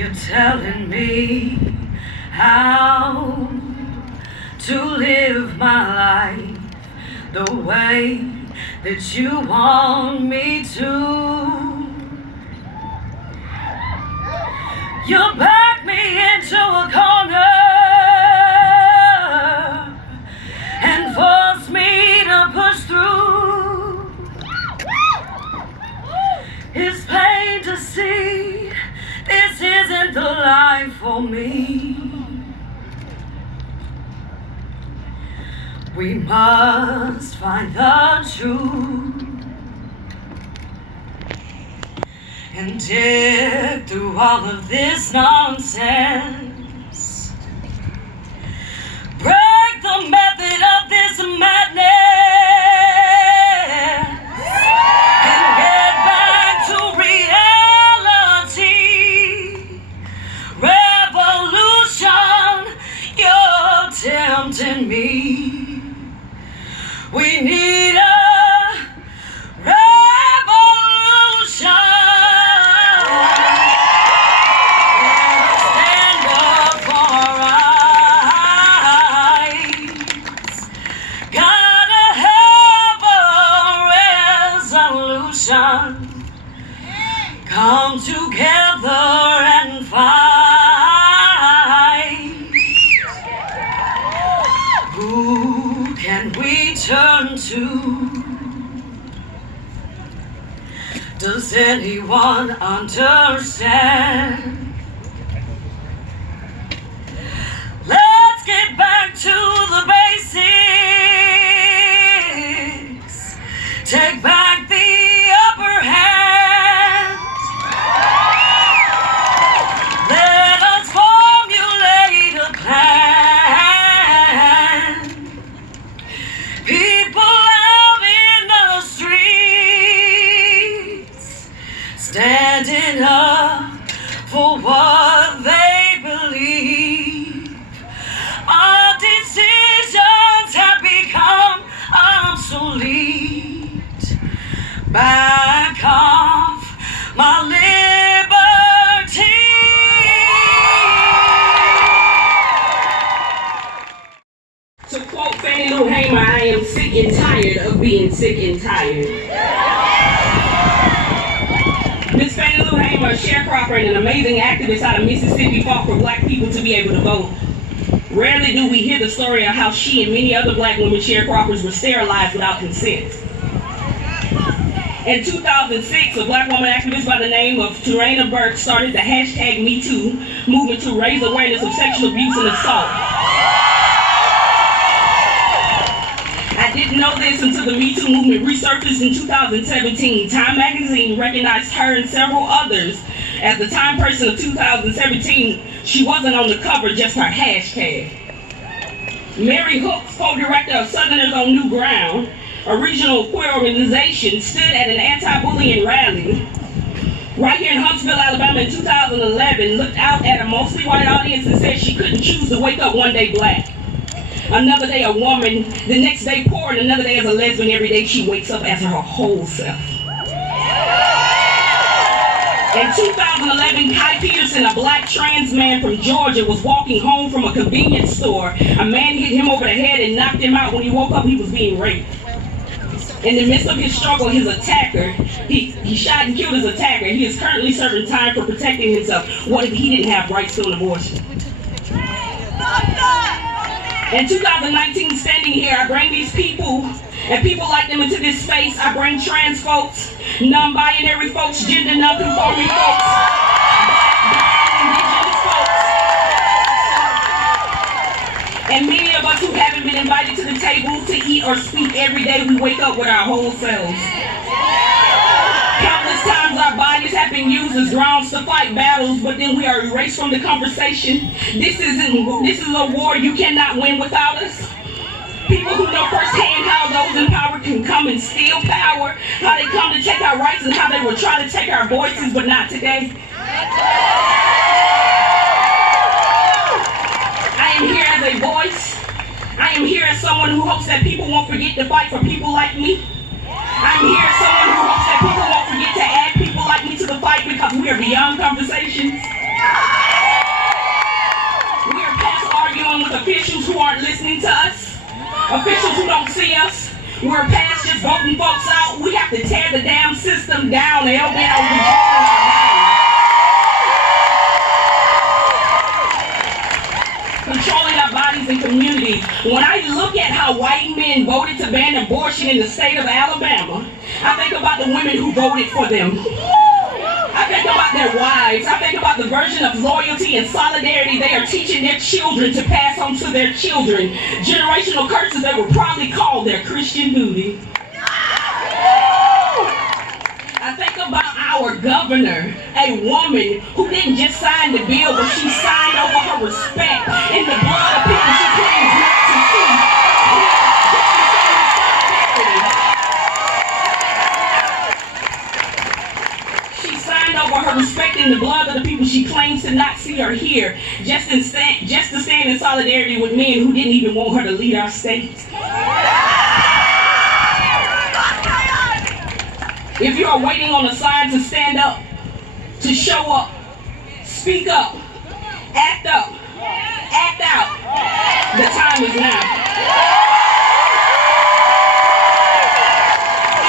You're telling me how to live my life the way that you want me to. You back me into a corner and force me to push through. It's plain to see this isn't the life for me. We must find the truth and dig through all of this nonsense. Break the method of this madness and get back to reality. Revolution, you're tempting me. We need a revolution. Stand up for our rights. Gotta have a resolution. Come together and fight. Who can we turn to? Does anyone understand? Let's get back to the basics. Take back the upper hand. Let us formulate a plan. People out in the streets, standing up for what they believe. Our decisions have become obsolete. Back off my liberty. To quote Fannie Lou Hamer, I am sick and tired of being sick and tired. Miss Fannie Lou Hamer, a sharecropper and an amazing activist out of Mississippi, fought for black people to be able to vote. Rarely do we hear the story of how she and many other black women sharecroppers were sterilized without consent. In 2006, a black woman activist by the name of Tarana Burke started the hashtag #MeToo movement to raise awareness of sexual abuse and assault. I didn't know this until the Me Too movement resurfaced in 2017. Time magazine recognized her and several others as the Time Person of 2017. She wasn't on the cover, just her hashtag. Mary Hooks, co-director of Southerners on New Ground, a regional queer organization, stood at an anti-bullying rally right here in Huntsville, Alabama in 2011, looked out at a mostly white audience and said she couldn't choose to wake up one day black, another day a woman, the next day poor, and another day as a lesbian. Every day she wakes up as her whole self. In 2011, Kai Peterson, a black trans man from Georgia, was walking home from a convenience store. A man hit him over the head and knocked him out. When he woke up, he was being raped. In the midst of his struggle, his attacker, he shot and killed his attacker. He is currently serving time for protecting himself. What if he didn't have rights to an abortion? In 2019, standing here, I bring these people and people like them into this space. I bring trans folks, non-binary folks, gender non-conforming folks, black, brown, indigenous folks, and many of us who haven't been invited to the table to eat or speak. Every day we wake up with our whole selves. Countless times our bodies have been used as grounds to fight battles, but then we are erased from the conversation. This is a war you cannot win without us. People who know firsthand how those in power can come and steal power, how they come to take our rights and how they will try to take our voices, but not today. I am here as a voice. I am here as someone who hopes that people won't forget to fight for people like me. I'm here as someone who hopes that people won't forget to add people like me to the fight, because we are beyond conversations. Officials who don't see us. We're past just voting folks out. We have to tear the damn system down. They'll be out controlling our bodies and communities. When I look at how white men voted to ban abortion in the state of Alabama, I think about the women who voted for them. I think about their wives. I think about the version of loyalty and solidarity they are teaching their children to pass on to their children. Generational curses they would probably call their Christian duty. I think about our governor, a woman who didn't just sign the bill, but she signed over her respect in the blood of people she claims not to see. She signed over her respect in the blood of the people she claims to not see or hear, just to stand in solidarity with men who didn't even want her to lead our state. If you are waiting on a sign to stand up, to show up, speak up, act out, the time is now.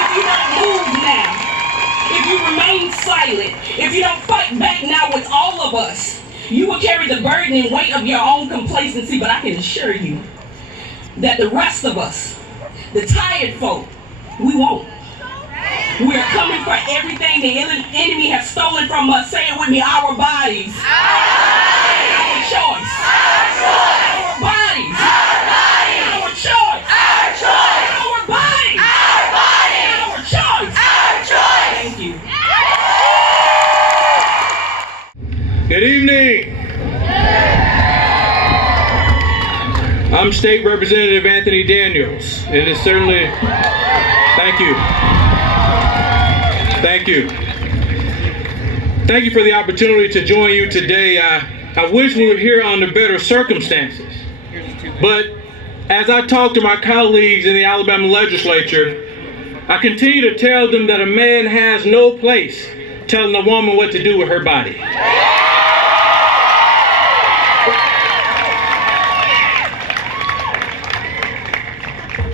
If you don't move now, if you remain silent, if you don't fight back now with all of us, you will carry the burden and weight of your own complacency, but I can assure you that the rest of us, the tired folk, we won't. We are coming for everything the enemy has stolen from us. Say it with me, our bodies. Our choice. Our bodies. Our choice. Our bodies. Our choice. Thank you. Good evening. I'm State Representative Anthony Daniels. It is certainly, thank you. Thank you. Thank you for the opportunity to join you today. I wish we were here under better circumstances. But as I talk to my colleagues in the Alabama legislature, I continue to tell them that a man has no place telling a woman what to do with her body.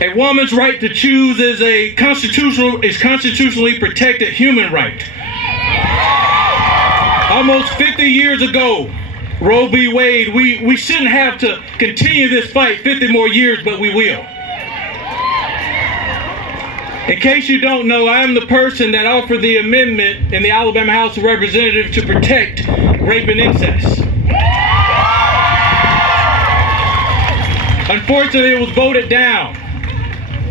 A woman's right to choose is constitutionally protected human right. Almost 50 years ago, Roe v. Wade, we shouldn't have to continue this fight 50 more years, but we will. In case you don't know, I am the person that offered the amendment in the Alabama House of Representatives to protect rape and incest. Unfortunately, it was voted down.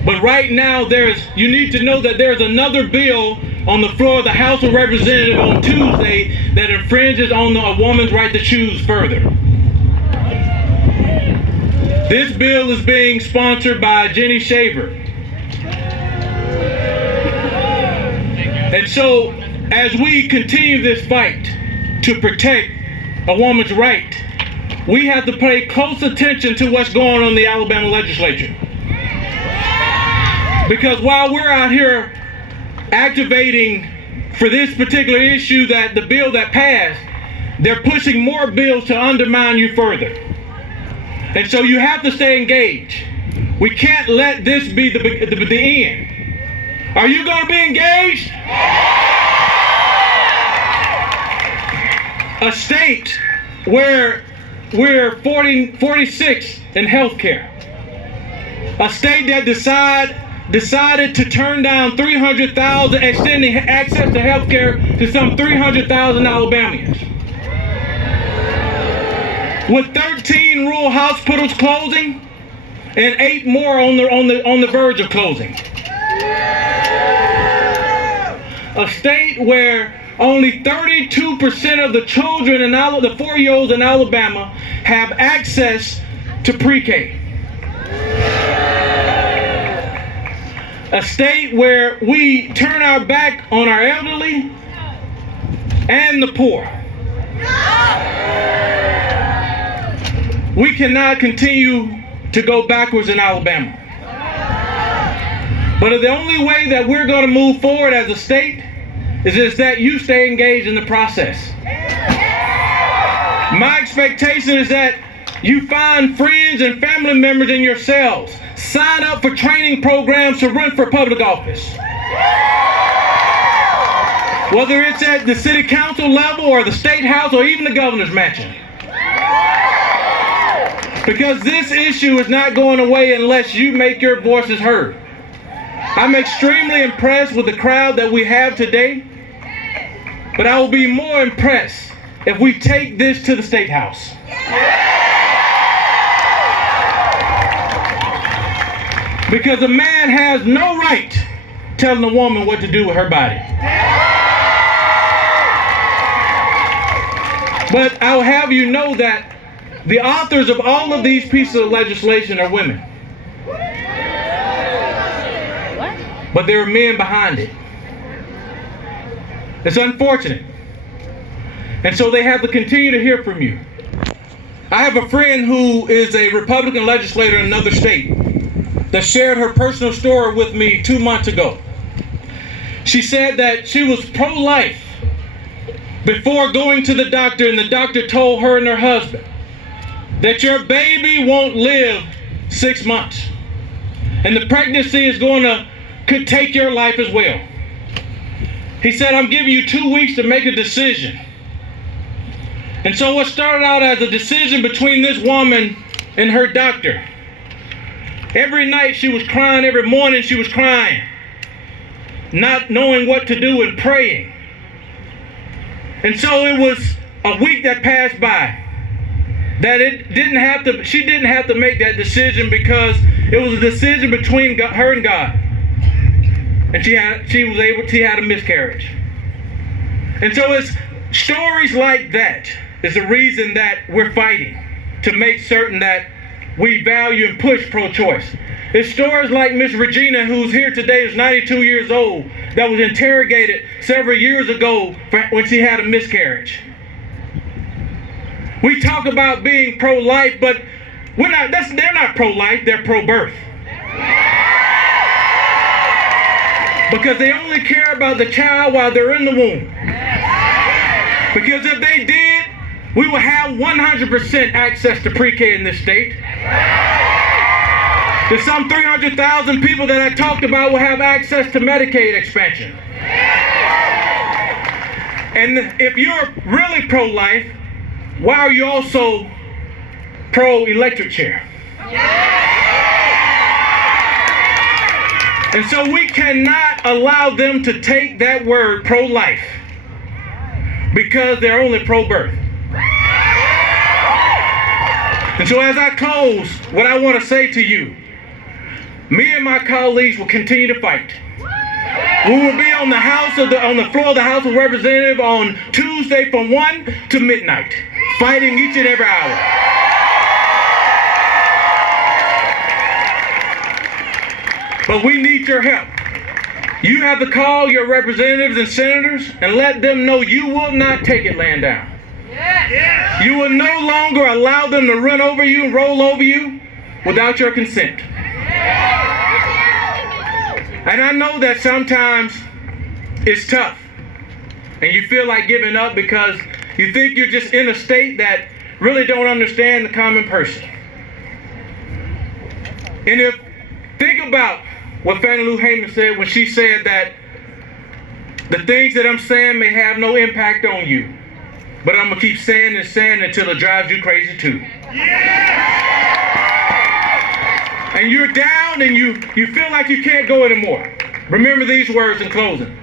But right now, you need to know that there's another bill on the floor of the House of Representatives on Tuesday that infringes on a woman's right to choose further. This bill is being sponsored by Jenny Shaver. And so, as we continue this fight to protect a woman's right, we have to pay close attention to what's going on in the Alabama legislature. Because while we're out here activating for this particular issue, that the bill that passed, they're pushing more bills to undermine you further. And so you have to stay engaged. We can't let this be the end. Are you going to be engaged? A state where we're 46 in healthcare. A state that decided to turn down 300,000, extending access to health care to some 300,000 Alabamians. With 13 rural hospitals closing and 8 more on the verge of closing. A state where only 32% of the children in the 4-year-olds in Alabama have access to pre-K. A state where we turn our back on our elderly and the poor. We cannot continue to go backwards in Alabama. But the only way that we're going to move forward as a state is that you stay engaged in the process. My expectation is that you find friends and family members in yourselves sign up for training programs to run for public office. Whether it's at the city council level or the state house or even the governor's mansion. Because this issue is not going away unless you make your voices heard. I'm extremely impressed with the crowd that we have today, but I will be more impressed if we take this to the State House. Because a man has no right telling a woman what to do with her body. But I'll have you know that the authors of all of these pieces of legislation are women. But there are men behind it. It's unfortunate. And so they have to continue to hear from you. I have a friend who is a Republican legislator in another state that shared her personal story with me 2 months ago. She said that she was pro-life before going to the doctor, and the doctor told her and her husband that your baby won't live 6 months. And the pregnancy is could take your life as well. He said, I'm giving you 2 weeks to make a decision. And so what started out as a decision between this woman and her doctor. Every night she was crying, every morning she was crying, not knowing what to do and praying. And so it was a week that passed by that she didn't have to make that decision because it was a decision between her and God. And she had a miscarriage. And so it's stories like that is the reason that we're fighting to make certain that we value and push pro-choice. It's stories like Miss Regina, who's here today, is 92 years old, that was interrogated several years ago when she had a miscarriage. We talk about being pro-life, but they're not pro-life, they're pro-birth. Because they only care about the child while they're in the womb. Because if they did, we will have 100% access to pre-K in this state. There's some 300,000 people that I talked about will have access to Medicaid expansion. And if you're really pro-life, why are you also pro-electric chair? And so we cannot allow them to take that word pro-life because they're only pro-birth. And so as I close, what I want to say to you, me and my colleagues will continue to fight. We will be on the floor of the House of Representatives on Tuesday from 1 to midnight, fighting each and every hour. But we need your help. You have to call your representatives and senators and let them know you will not take it laying down. Yes. You will no longer allow them to run over you and roll over you without your consent. And I know that sometimes it's tough and you feel like giving up because you think you're just in a state that really don't understand the common person. And think about what Fannie Lou Hamer said when she said that the things that I'm saying may have no impact on you, but I'm going to keep saying and saying until it drives you crazy too. Yeah! And you're down and you feel like you can't go anymore. Remember these words in closing.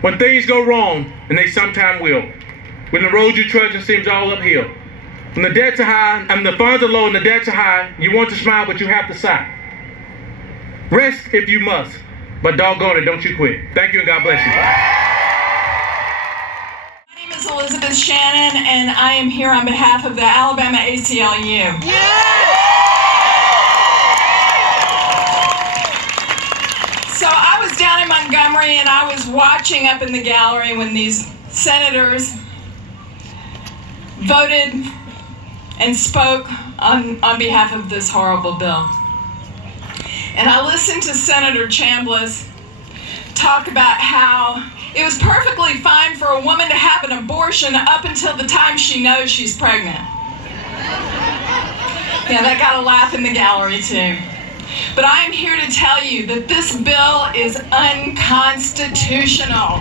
When things go wrong, and they sometimes will, when the road you're trudging seems all uphill, when the debts are high, and the funds are low and the debts are high, you want to smile but you have to sigh. Rest if you must, but doggone it, don't you quit. Thank you and God bless you. My name is Elizabeth Shannon, and I am here on behalf of the Alabama ACLU. So I was down in Montgomery, and I was watching up in the gallery when these senators voted and spoke on behalf of this horrible bill. And I listened to Senator Chambliss talk about how it was perfectly fine for a woman to have an abortion up until the time she knows she's pregnant. Yeah, that got a laugh in the gallery too. But I am here to tell you that this bill is unconstitutional.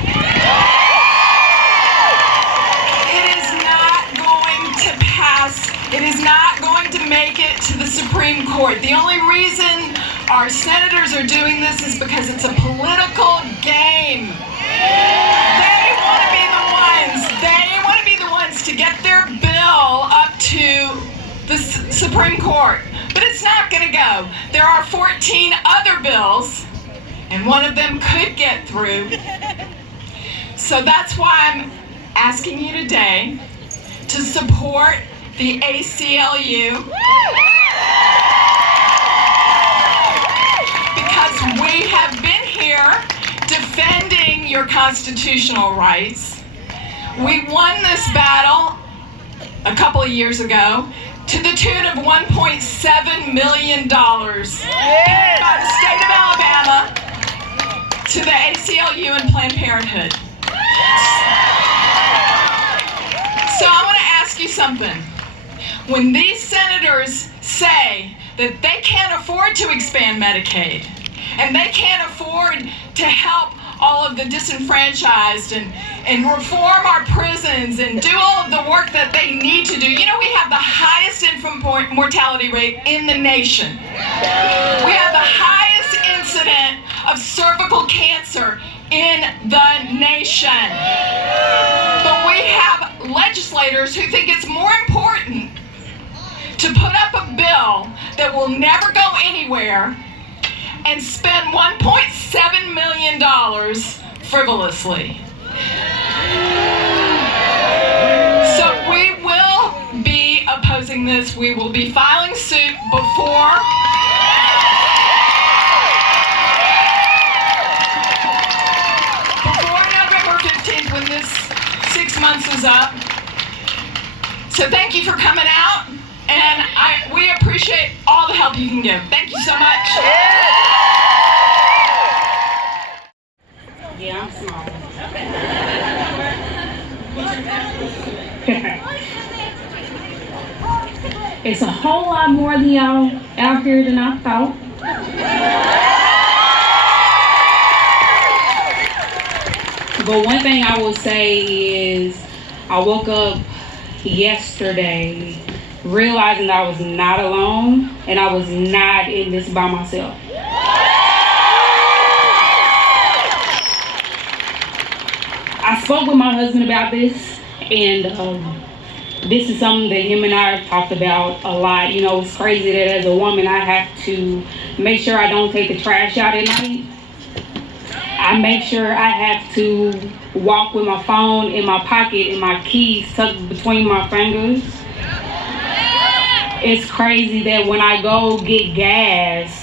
It is not going to pass. It is not going to make it to the Supreme Court. The only reason our senators are doing this is because it's a political game. They want to be the ones. They want to be the ones to get their bill up to the Supreme Court. But it's not going to go. There are 14 other bills, and one of them could get through. So that's why I'm asking you today to support the ACLU, because we have been here defending your constitutional rights. We won this battle a couple of years ago to the tune of $1.7 million by the state of Alabama to the ACLU and Planned Parenthood. So I want to ask you something. When these senators say that they can't afford to expand Medicaid, and they can't afford to help all of the disenfranchised and reform our prisons and do all of the work that they need to do. You know, we have the highest infant mortality rate in the nation. We have the highest incident of cervical cancer in the nation. But we have legislators who think it's more important to put up a bill that will never go anywhere and spend $1.7 million frivolously. So we will be opposing this. We will be filing suit before November 15th, when this 6 months is up. So thank you for coming out, and we appreciate all the help you can give. Thank you so much. Yeah, I'm small. It's a whole lot more than y'all out here than I thought. But one thing I will say is I woke up yesterday realizing that I was not alone and I was not in this by myself. I spoke with my husband about this, and this is something that him and I have talked about a lot. You know, it's crazy that as a woman I have to make sure I don't take the trash out at night. I make sure I have to walk with my phone in my pocket and my keys tucked between my fingers. It's crazy that when I go get gas,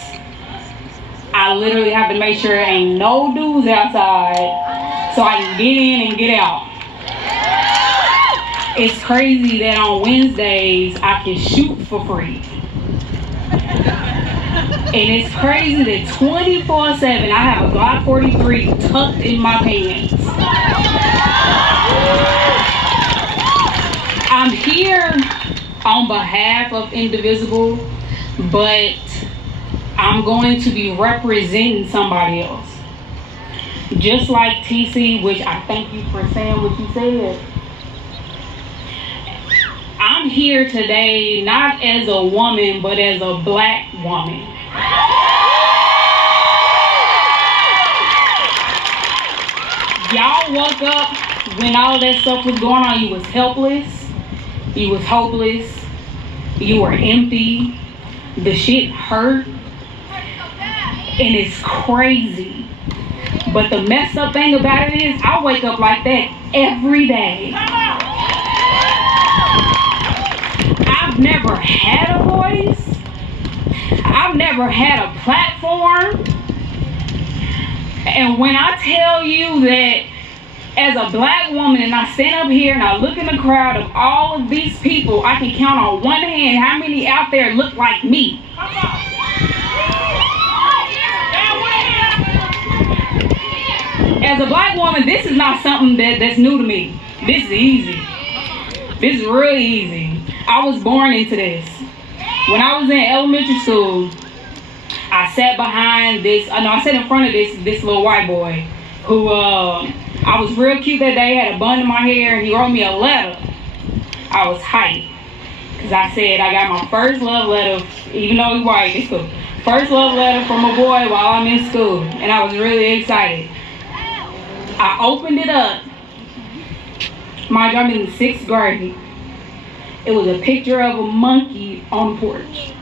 I literally have to make sure there ain't no dudes outside so I can get in and get out. It's crazy that on Wednesdays I can shoot for free. And it's crazy that 24/7 I have a Glock 43 tucked in my pants. I'm here on behalf of Indivisible, but I'm going to be representing somebody else. Just like TC, which I thank you for saying what you said. I'm here today not as a woman, but as a black woman. Y'all woke up when all that stuff was going on. You was helpless. You was hopeless. You were empty. The shit hurt. And it's crazy. But the messed up thing about it is I wake up like that every day. I've never had a voice. I've never had a platform. And when I tell you that as a black woman and I stand up here and I look in the crowd of all of these people, I can count on one hand how many out there look like me. As a black woman, this is not something that's new to me. This is easy. This is really easy. I was born into this. When I was in elementary school, I I sat behind this, I sat in front of this little white boy who, I was real cute that day, had a bun in my hair, and he wrote me a letter. I was hyped, because I said I got my first love letter, even though he's white, it's cool. First love letter from a boy while I'm in school, and I was really excited. I opened it up. Mind you, I'm in the 6th grade. It was a picture of a monkey on the porch.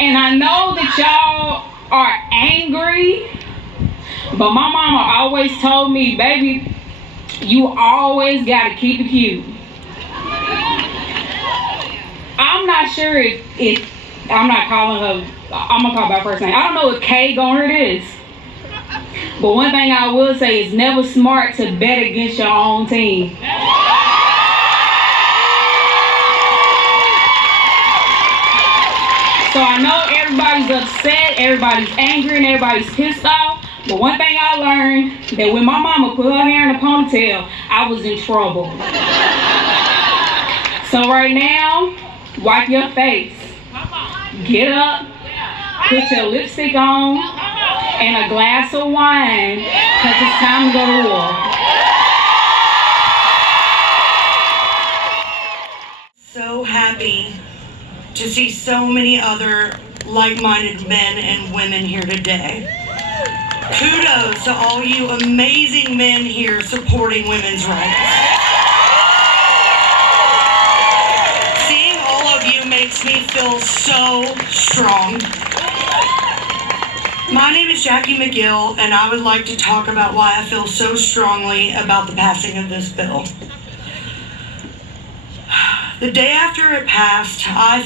And I know that y'all are angry, but my mama always told me, baby, you always gotta keep it cute. I'm not sure if I'm not calling her, I'm gonna call her by first name. I don't know if Kay gonna hear this. But one thing I will say is never smart to bet against your own team. So I know everybody's upset, everybody's angry, and everybody's pissed off. But one thing I learned, that when my mama put her hair in a ponytail, I was in trouble. So right now, wipe your face. Get up, put your lipstick on, and a glass of wine, because it's time to go to war. So happy to see so many other like-minded men and women here today. Kudos to all you amazing men here supporting women's rights. Seeing all of you makes me feel so strong. My name is Jackie McGill, and I would like to talk about why I feel so strongly about the passing of this bill. The day after it passed, I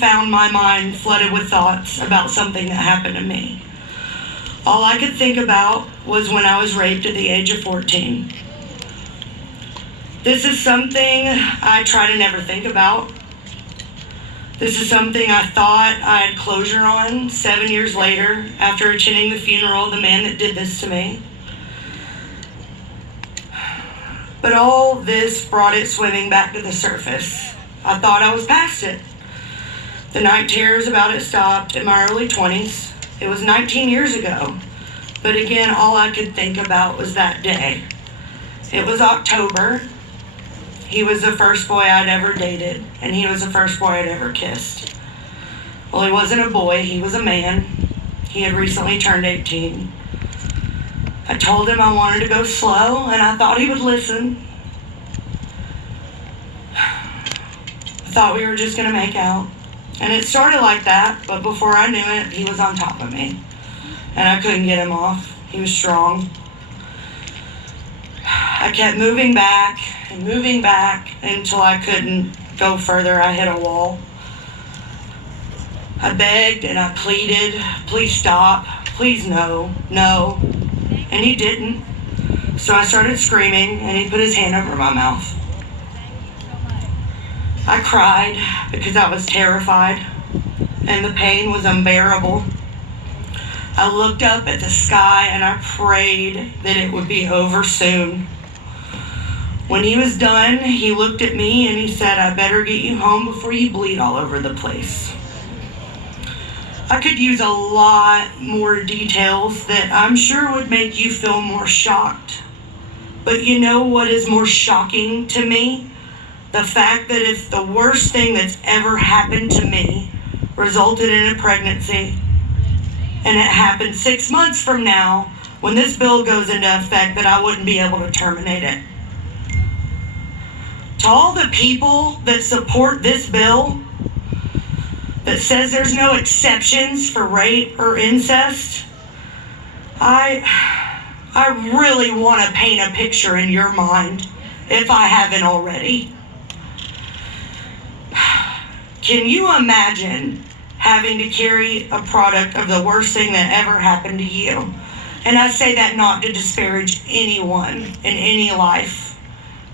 found my mind flooded with thoughts about something that happened to me. All I could think about was when I was raped at the age of 14. This is something I try to never think about. This is something I thought I had closure on 7 years later after attending the funeral of the man that did this to me. But all this brought it swimming back to the surface. I thought I was past it. The night terrors about it stopped in my early 20s. It was 19 years ago. But again, all I could think about was that day. It was October. He was the first boy I'd ever dated, and he was the first boy I'd ever kissed. Well, he wasn't a boy, he was a man. He had recently turned 18. I told him I wanted to go slow, and I thought he would listen. I thought we were just gonna make out. And it started like that, but before I knew it, he was on top of me. And I couldn't get him off. He was strong. I kept moving back until I couldn't go further. I hit a wall. I begged and I pleaded, please stop, please no. And he didn't. So I started screaming and he put his hand over my mouth. I cried because I was terrified and the pain was unbearable. I looked up at the sky and I prayed that it would be over soon. When he was done, he looked at me and he said, I better get you home before you bleed all over the place. I could use a lot more details that I'm sure would make you feel more shocked. But you know what is more shocking to me? The fact that if the worst thing that's ever happened to me resulted in a pregnancy, and it happened 6 months from now, when this bill goes into effect, that I wouldn't be able to terminate it. To all the people that support this bill, that says there's no exceptions for rape or incest, I really want to paint a picture in your mind, if I haven't already. Can you imagine having to carry a product of the worst thing that ever happened to you? And I say that not to disparage anyone in any life,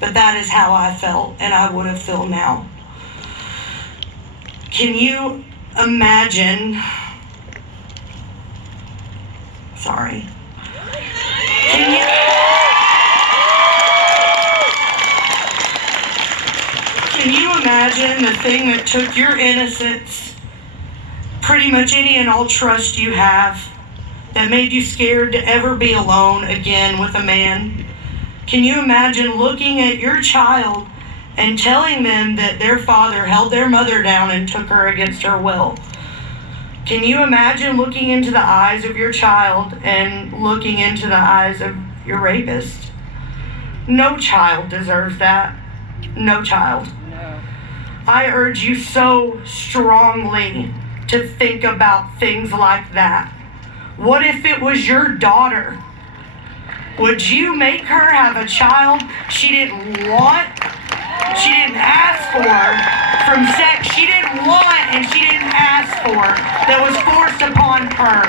but that is how I felt and I would have felt now. Can you imagine? Sorry. Can you imagine the thing that took your innocence, pretty much any and all trust you have, that made you scared to ever be alone again with a man? Can you imagine looking at your child and telling them that their father held their mother down and took her against her will? Can you imagine looking into the eyes of your child and looking into the eyes of your rapist? No child deserves that. No child. No. I urge you so strongly to think about things like that. What if it was your daughter? Would you make her have a child she didn't want? She didn't ask for, from sex she didn't want and she didn't ask for, that was forced upon her.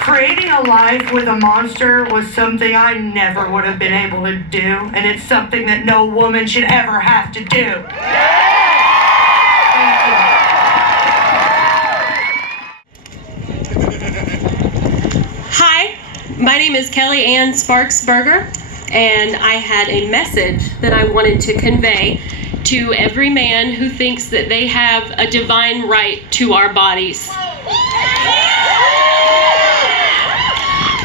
Creating a life with a monster was something I never would have been able to do, and it's something that no woman should ever have to do. Hi, my name is Kelly Ann Sparks-Berger, and I had a message that I wanted to convey to every man who thinks that they have a divine right to our bodies.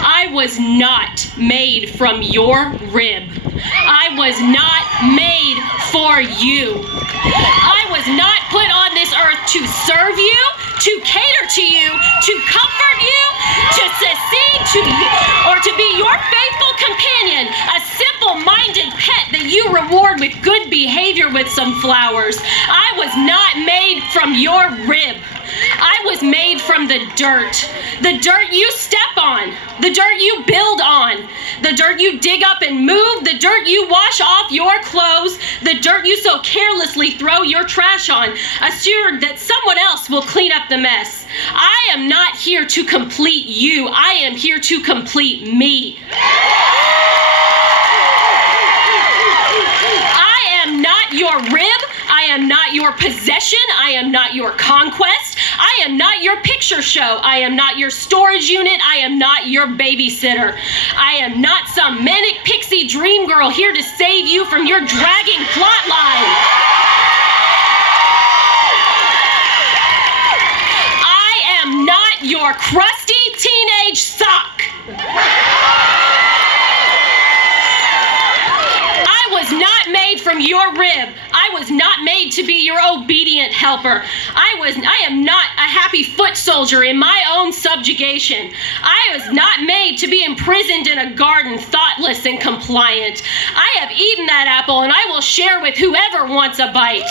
I was not made from your rib. I was not made for you. I was not put on this earth to serve you, to cater to you, to comfort you, to succeed to you, or to be your faithful companion, a simple-minded pet that you reward with good behavior with some flowers. I was not made from your rib. I was made from the dirt you step on, the dirt you build on, the dirt you dig up and move, the dirt you wash off your clothes, the dirt you so carelessly throw your trash on, assured that someone else will clean up the mess. I am not here to complete you. I am here to complete me. I am not your rib. I am not your possession. I am not your conquest. I am not your picture show. I am not your storage unit. I am not your babysitter. I am not some manic pixie dream girl here to save you from your dragging plot line. I am not your crusty teenage sock. I was not made from your rib. I was not made to be your obedient helper. I am not a happy foot soldier in my own subjugation. I was not made to be imprisoned in a garden, thoughtless and compliant. I have eaten that apple and I will share with whoever wants a bite.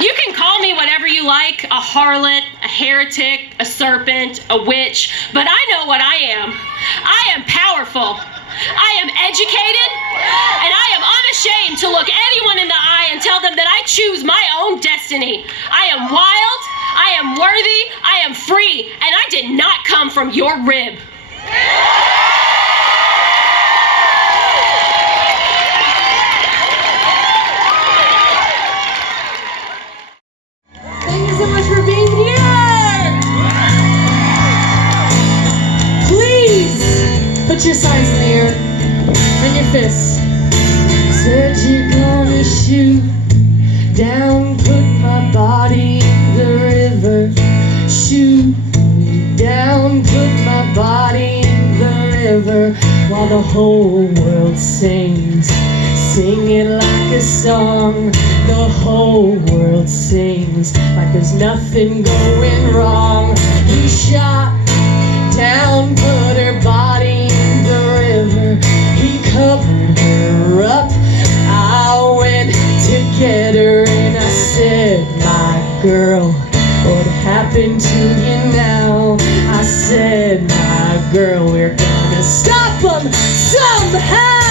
You can call me whatever you like, a harlot, a heretic, a serpent, a witch, but I know what I am. I am powerful. I am educated, and I am unashamed to look anyone in the eye and tell them that I choose my own destiny. I am wild, I am worthy, I am free, and I did not come from your rib. Thank you so much for being here. Please put your signs in the air and your fists. Said you're gonna shoot down, put my body in the river. Shoot down, put my body in the river, while the whole world sings. Sing it like a song. The whole world sings like there's nothing going wrong. He shot down, put her body in the river. He covered her up. I went to get her and I said, my girl, what happened to you now? I said, my girl, we're gonna stop them somehow.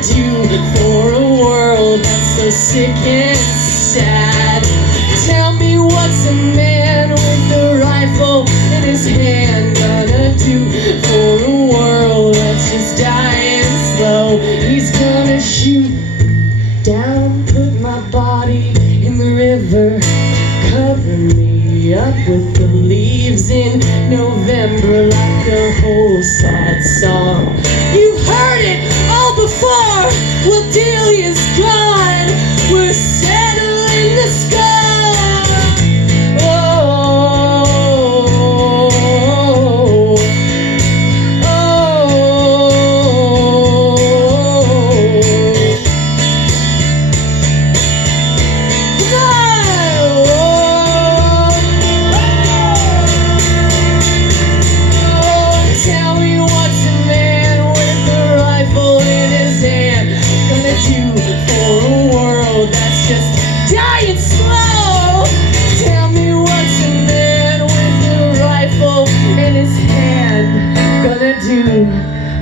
Do for a world that's so so sick and sad. Tell me what's a man with a rifle in his hand gonna do for a world that's just dying slow? He's gonna shoot down, put my body in the river, cover me up with the leaves in November like a whole sad song. You've heard it all before. Well, Delia's gone. We're settling the score.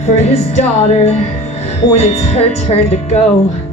For his daughter when it's her turn to go.